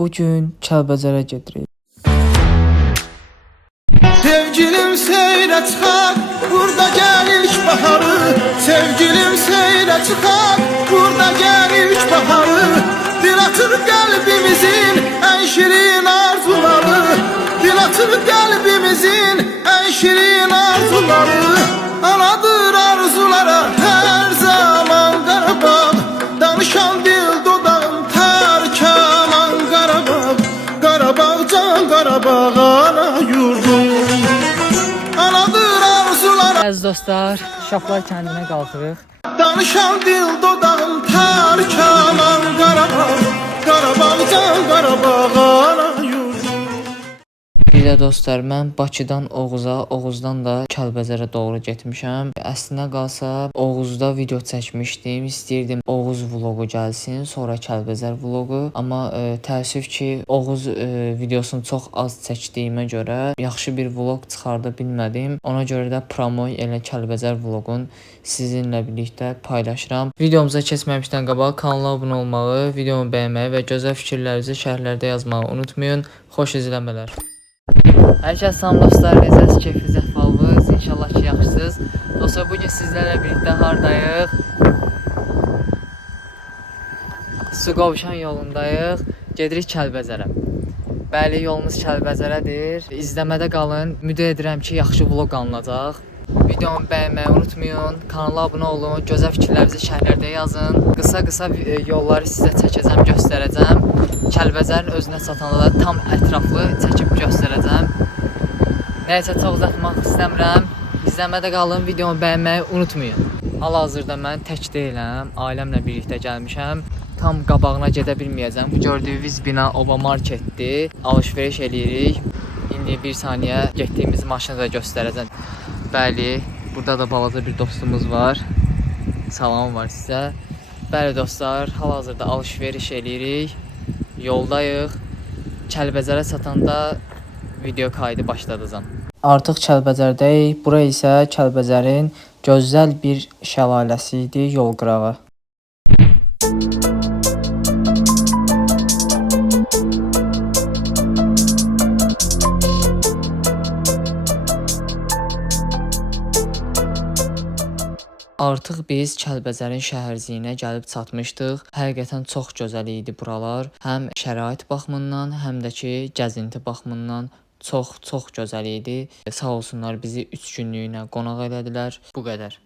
Bugün Kəlbəcərə gedirik. Sevgilim seyre çıkar, burada gel ilk baharı. Sevgilim seyre çıkar, burada gel ilk baharı. Dil atır kalbimizin en şirin arzuları. Dil atır kalbimizin en şirin arzuları. Anadır arzulara her zaman Qarabağ. Danışan dil dodağım terkaman Qarabağ. Qarabağ can Qarabağ ana yurdum. Anadır arzulara Əziz dostlar, Şaplar kəndinə qalxırıq. danışan dil dodağım terkaman Qarabağ. Qarabağ can Qarabağ ana yurdum. Bir də dostlar, mən Bakıdan Oğuza, Oğuzdan da Kəlbəcərə doğru getmişəm. Əslində qalsa, Oğuzda video çəkmişdim. İstəyirdim Oğuz vlogu gəlsin, sonra Kəlbəcər vlogu. Amma təəssüf ki, Oğuz videosunu çox az çəkdiyimə görə yaxşı bir vlog çıxarda bilmədim. Ona görə də promoy elə Kəlbəcər vlogun sizinlə birlikdə paylaşıram. Videomuza keçməmişdən qabaq kanala abunə olmağı, videomu bəyənməyi və gözəl fikirlərinizi şərhlərdə yazmağı unutmayın. Xoş izləmələr. Hər kəs salam dostlar, necəsiz, keyfiniz, əhvalınız? İnşallah ki, yaxşısınız. Dostlar, bugün sizlərlə birlikdə hardayıq? Su qovuşan yolundayıq. Gedirik Kəlbəcərə. Bəli, yolumuz Kəlbəcərədir. İzləmədə qalın. Ümid edirəm ki, yaxşı vlog alınacaq. Videomu bəyənməyi unutmayın. Kanala abunə olun. Gözəl fikirlərinizi şərhlərdə yazın. Qısa yolları sizə çəkəcəm, göstərəcəm. Kəlbəcərin özünə çatanda da tam ətraflı çəkib göstərəcəm. Nəysə, çox uzatmaq istəmirəm. İzləmədə qalın, videomu bəyənməyi unutmayın. Hal-hazırda mən tək deyiləm, ailəmlə birlikdə gəlmişəm. Tam qabağına gedə bilməyəcəm. Bu gördüyünüz bina Oba Marketdir. Alış-veriş eləyirik. İndi bir saniyə getdiyimiz maşını da göstərəcəm. Bəli, burada da balaca bir dostumuz var. Salam var sizə. Bəli dostlar, hal-hazırda alış-veriş eləyirik. Yoldayıq. Kəlbəcərə çatanda video kaydı başladacağam. Artıq Kəlbəcərdəyik. Bura isə Kəlbəcərin gözəl bir şəlaləsi idi, yol qırağı. Artıq biz Kəlbəcərin şəhərciyinə gəlib çatmışdıq. Həqiqətən çox gözəl idi buralar. Həm şərait baxımından, həm də ki, gəzinti baxımından çox gözəl idi. Sağ olsunlar bizi 3 günlükünə qonaq elədilər. Bu qədər.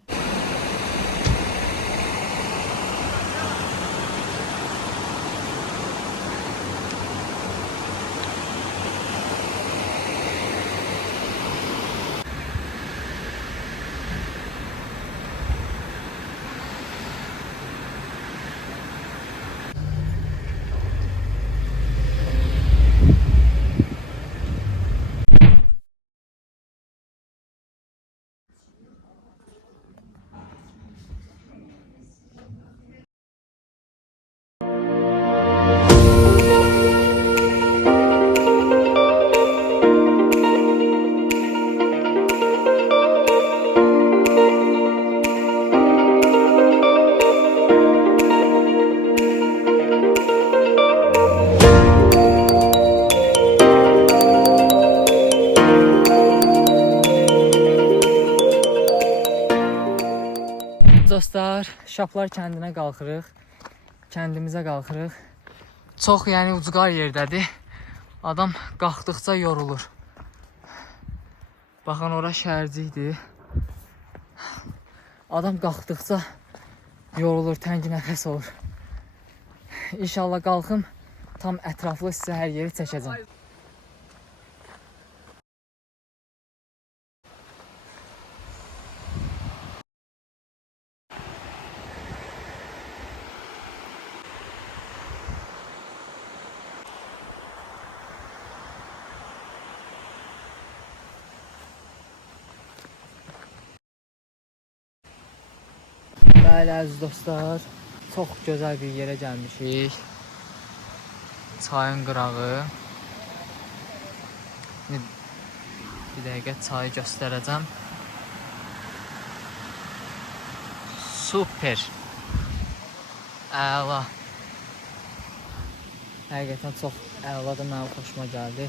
Dostlar, Şaplar kəndinə qalxırıq. Kəndimizə qalxırıq. Çox yəni ucqar yerdədir. Adam qalxdıqca yorulur. Baxın, ora şəhərcikdir. Adam qalxdıqca yorulur, təngi nəfəs olur. İnşallah qalxım, tam ətraflı sizə hər yeri çəkəcəm. Bəli, əziz dostlar, çox gözəl bir yerə gəlmişik. Çayın qırağı. Bir dəqiqə çayı göstərəcəm. Super. Əla. Həqiqətən çox əladır, mənim xoşuma gəldi.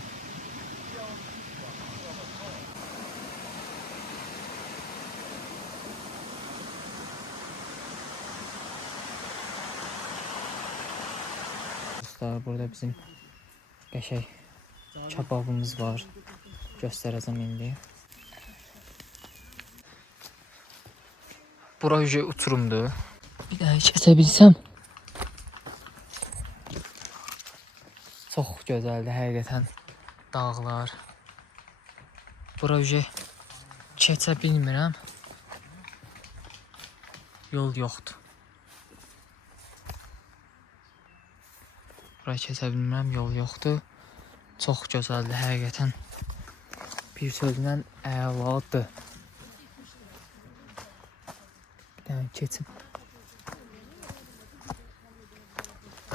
Dostlar, burada bizim qəşəng kababımız var. Göstərəcəm indi. Bura uçurumdur. Bir dənə keçə bilsəm. Çox gözəldir həqiqətən dağlar. Bura keçə bilmirəm. Yol yoxdur. Bura keçə bilmirəm, yol yoxdur. Çox gözəldir həqiqətən. Bir sözlə əladır. Bir dənə keçib.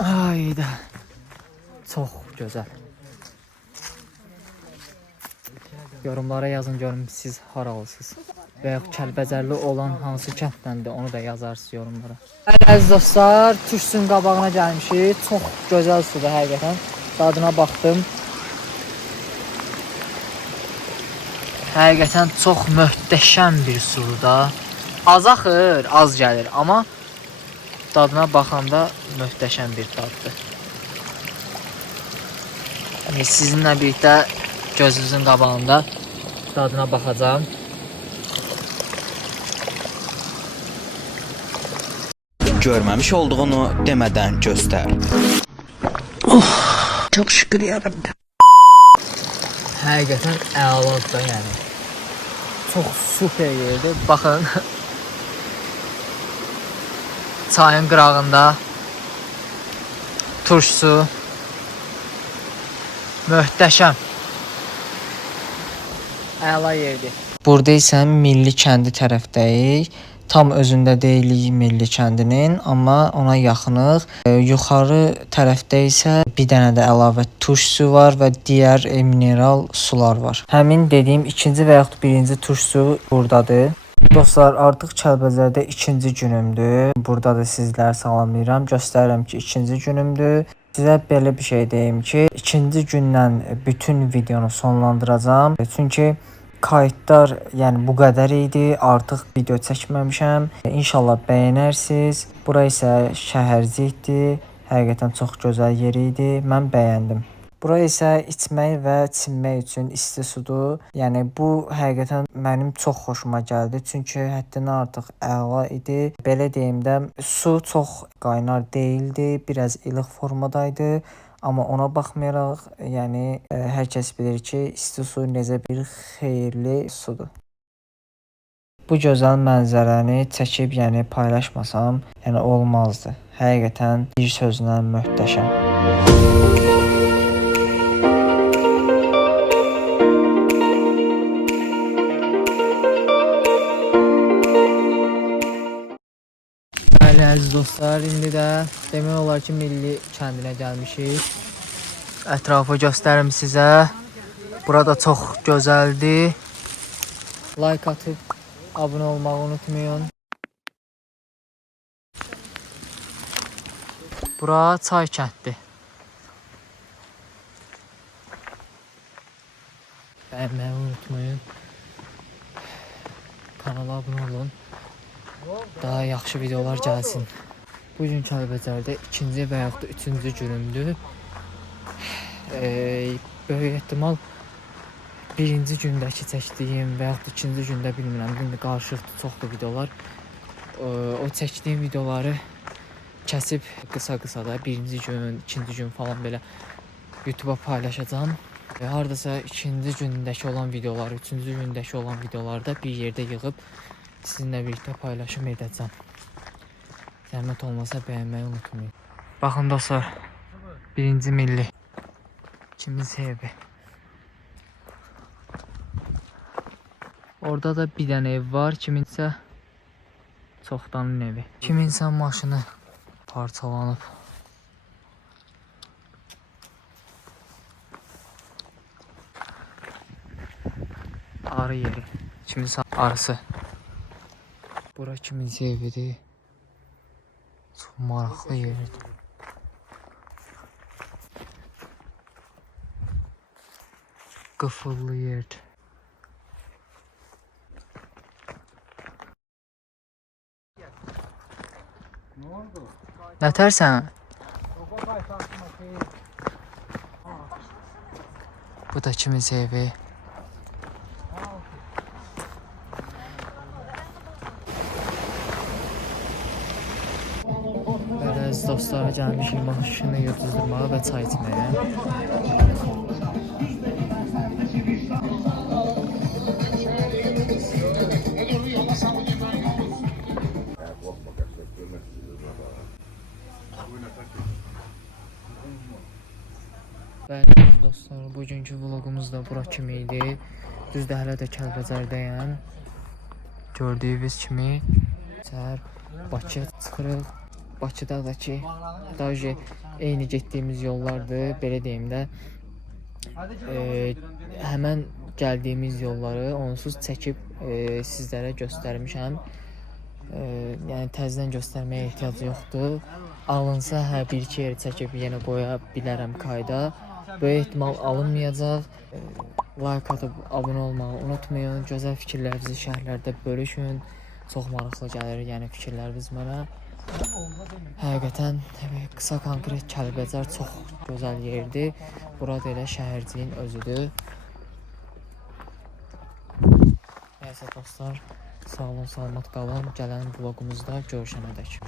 Ayda. Çox gözəl. Yorumlara yazın görün siz haralısınız. Və yaxud Kəlbəcərli olan hansı kənddəndir, onu da yazarsınız yorumlara. Əziz dostlar, Türksün qabağına gəlmişik. Çox gözəl sudur həqiqətən. Dadına baxdım. Həqiqətən çox möhtəşəm bir sudur da. Az axır, az gəlir, amma dadına baxanda möhtəşəm bir daddır. Sizinlə birlikdə gözünüzün qabağında dadına baxacağım. Görməmiş olduğunu demədən göstər. Çok şükür yarabbim. Həqiqətən əladır da yəni. Çox super yerdir. Baxın. Çayın qırağında turşusu. Möhtəşəm. Əla yerdir. Burada isə Milli kəndi tərəfdəyik. Tam özündə deyilik Milli kəndinin, amma ona yaxınıq. Yuxarı tərəfdə isə bir dənə də əlavə turş su var və digər mineral sular var. Həmin dediyim ikinci və yaxud birinci turş su buradadır. Dostlar, artıq Kəlbəcərdə ikinci günümdür. Burada da sizləri salamlayıram. Göstərirəm ki, ikinci günümdür. Sizə belə bir şey deyim ki, ikinci gündən bütün videonu sonlandıracağam. Çünki kayıtlar yəni bu qədər idi. Artıq video çəkməmişəm. İnşallah bəyənərsiniz. Bura isə Şəhərcikdir. Həqiqətən çox gözəl yer idi. Mən bəyəndim. Bura isə içmək və çimmək üçün isti sudur. Yəni bu həqiqətən mənim çox xoşuma gəldi. Çünki həddindən artıq əla idi. Belə deyim də, su çox qaynar deyildi. Biraz ilıq formadaydı. Amma ona baxmayaraq, yəni hər kəs bilir ki, isti su necə bir xeyirli sudur. Bu gözəl mənzərəni çəkib, yəni paylaşmasam, yəni olmazdı. Həqiqətən bir sözlə möhtəşəm. Bəli, əziz dostlar, indi də demək olar ki, Milli kəndinə gəlmişik. Ətrafı göstərim sizə. Burada çox gözəldir. Like atıb, abunə olmağı unutmayın. Bura çay kənddir. Bəyənməyi unutmayın. Kanala abunə olun. Daha yaxşı videolar gəlsin. Bugün Kəlbəcərdə ikinci və yaxud da üçüncü günümdür. Böyük ehtimal birinci gündəki çəkdiyim və yaxud da ikinci gündə bilmirəm. İndi qarışıqdır çoxdur videolar. O çəkdiyim videoları kəsib qısa da birinci gün, ikinci gün falan belə YouTube'a paylaşacağım. Hardasa ikinci gündəki olan videoları, üçüncü gündəki olan videoları da bir yerdə yığıb sizinlə birlikdə paylaşım edəcəm. Zəhmət olmasa bəyənməyi unutmayın. Baxın dostlar, birinci milli. Kimin evi. Orada da bir dənə ev var, kiminsə çoxdanın evi. Kiminsə maşını parçalanıb. Arı yeri. Kiminsə arısı. Bura kiminsə evidir. Çox maraqlı yerdir. qıfıllayır. Nətərsən? Bu da kimin evi? Belə əziz dostlar, gəlmişik maşını yurduzdurmağa və çay içməyə. Bəli əziz dostlar, bugünkü vlogumuz da bura kimi idi. Düzdür, hələ də Kəlbəcərdəyəm. Gördüyünüz kimi səhər Bakıya çıxırıq. Bakıda da ki, daha eyni getdiyimiz yollardır, belə deyim də. Həmən gəldiyimiz yolları onsuz çəkib sizlərə göstərmişəm. Yəni təzədən göstərməyə ehtiyac yoxdur. Alınsa hə bir-iki yeri çəkib yenə qoya bilərəm kayda. Böyük ehtimal alınmayacaq. Like atıb abunə olmağı unutmayın. Gözəl fikirlərinizi şərhlərdə bölüşün. Çox maraqlı gəlir yəni fikirləriniz mənə. Həqiqətən qısa konkret Kəlbəcər çox gözəl yerdir. Burada elə şəhərciyin özüdür. Nəysə dostlar, sağ olun, salamat qalın. Gələn vlogumuzda görüşənədək.